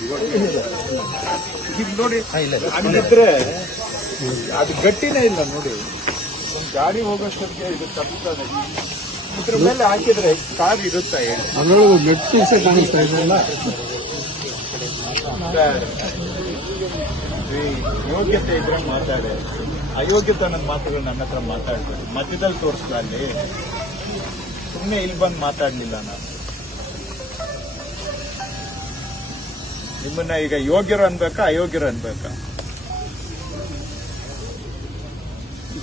ಈಗ ನೋಡಿ ಹಂಗಿದ್ರೆ ಅದು ಗಟ್ಟಿನೇ ಇಲ್ಲ ನೋಡಿ. ಒಂದು ಗಾಡಿ ಹೋಗೋಷ್ಟೊತ್ತಿಗೆ ಇದು ತಪ್ಪುತ್ತದೆ ಇದ್ರ ಮೇಲೆ ಹಾಕಿದ್ರೆ ಕಾರ್ ಇರುತ್ತಾ ಹೇಳಿ ಕಾಣಿಸ್ತಾ ಇದೆಯಲ್ಲ ಸರ್, ಈ ಯೋಗ್ಯತೆ ಇದ್ರೆ ಮಾತಾಡಿ. ಅಯೋಗ್ಯತೆ ಅನ್ನೋದು ಮಾತುಗಳು ನನ್ನ ಹತ್ರ ಮಾತಾಡ್ತಾರೆ. ಮಧ್ಯದಲ್ಲಿ ತೋರಿಸ್ತಾ ಅಲ್ಲಿ. ಸುಮ್ಮನೆ ಇಲ್ಲಿ ಬಂದು ಮಾತಾಡ್ಲಿಲ್ಲ ನಾನು. ನಿಮ್ಮನ್ನ ಈಗ ಯೋಗ್ಯರು ಅನ್ಬೇಕಾ ಅಯೋಗ್ಯರು ಅನ್ಬೇಕಾ?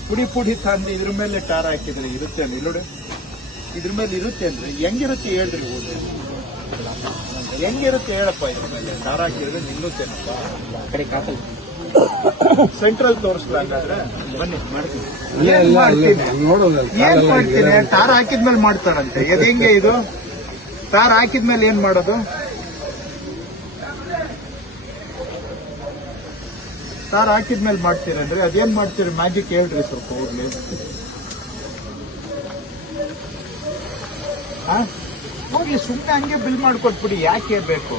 ಪುಡಿ ಪುಡಿ ತಂದು ಇದ್ರ ಮೇಲೆ ಟಾರ್ ಹಾಕಿದ್ರೆ ಇರುತ್ತೆ ನೋಡಿ. ಇದ್ರ ಮೇಲೆ ಇರುತ್ತೆ ಅಂದ್ರೆ ಹೆಂಗಿರುತ್ತೆ ಹೇಳ್ರಿ ಹೋದ್ರೆ? ಹೆಂಗಿರುತ್ತೆ ಹೇಳಪ್ಪ ಇದ್ರ ಮೇಲೆ? ಟಾರ್ ಹಾಕಿದ್ರೆ ನಿಲ್ಲುತ್ತೇನಪ್ಪ? ಸೆಂಟ್ರಲ್ ತೋರಿಸ್ಲಾ ಹಂಗಾದ್ರೆ ಬನ್ನಿ ಮಾಡ್ತೀನಿ. ಏನ್ ಮಾಡ್ತೀನಿ? ಟಾರ್ ಹಾಕಿದ್ಮೇಲೆ ಮಾಡ್ತಾರಂತೆ. ಹೆಂಗೆ ಇದು? ಟಾರ್ ಹಾಕಿದ್ಮೇಲೆ ಏನ್ ಮಾಡೋದು? ತಾರ್ ಹಾಕಿದ್ಮೇಲೆ ಮಾಡ್ತೀರಂದ್ರೆ ಅದೇನ್ ಮಾಡ್ತೀರಿ? ಮ್ಯಾಜಿಕ್ ಹೇಳ್ರಿ ಸ್ವಲ್ಪ ಹೋಗ್ಲಿ? ಹೋಗ್ಲಿ ಸುಮ್ಮನೆ ಹಂಗೆ ಬಿಲ್ ಮಾಡ್ಕೊಟ್ಬಿಡಿ, ಯಾಕೆ ಬೇಕು?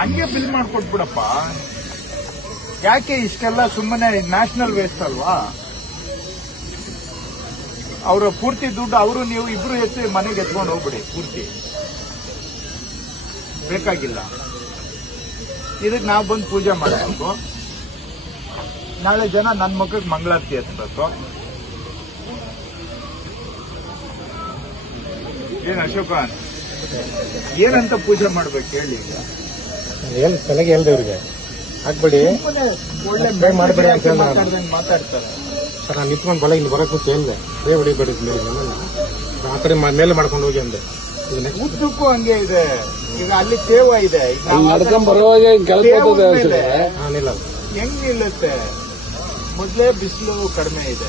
ಹಂಗೆ ಬಿಲ್ ಮಾಡ್ಕೊಟ್ಬಿಡಪ್ಪ. ಯಾಕೆ ಇಷ್ಟೆಲ್ಲ ಸುಮ್ಮನೆ ನ್ಯಾಷನಲ್ ವೇಸ್ಟ್ ಅಲ್ವಾ? ಅವರ ಪೂರ್ತಿ ದುಡ್ಡು ಅವರು, ನೀವು ಇಬ್ರು ಎತ್ತಿ ಮನೆಗೆ ಎತ್ಕೊಂಡು ಹೋಗ್ಬಿಡಿ, ಪೂರ್ತಿ. ಬೇಕಾಗಿಲ್ಲ. ಇದಕ್ಕೆ ನಾವು ಬಂದು ಪೂಜೆ ಮಾಡಬೇಕು. ನಾಳೆ ಜನ ನನ್ನ ಮಕ್ಕಳಿಗೆ ಮಂಗಳಾರತಿ ಎತ್ತಬೇಕು ಏನ್ ಅಶೋಕ? ಏನಂತ ಪೂಜೆ ಮಾಡ್ಬೇಕು ಹೇಳಿ ಈಗ? ತನಗೆ ತಲೆಗೆ ಹೇಳ್ದೆ ಇವ್ರಿಗೆ? ಹಾಕ್ಬೇಡಿ ಒಳ್ಳೆ ಮಾಡ್ಬೇಡಿ ಅಂತ ಹೇಳಿದ್ರು. ಮಾತಾಡ್ತಾರೆ. ಸರ್ ನಾನು ನಿಂತ್ಕೊಂಡು ಬಲ ಇಲ್ಲಿ ಬರಕ್ಕೆ ಕೂತು ಹೇಳ್ದೆ. ಬೇ ಹೊಡಿಬೇಡಿ. ಆ ಕಡೆ ಮೇಲೆ ಮಾಡ್ಕೊಂಡು ಹೋಗಿ ಅಂದೆ. ಉದ್ದಕ್ಕೂ ಹಂಗೆ ಇದೆ. ಈಗ ಅಲ್ಲಿ ತೇವ ಇದೆ. ನಡ್ಕೊಂಡ್ ಬರುವಾಗ ಹೆಂಗ್ ನಿಲ್ಲುತ್ತೆ? ಮೊದ್ಲೇ ಬಿಸಿಲು ಕಡಿಮೆ ಇದೆ.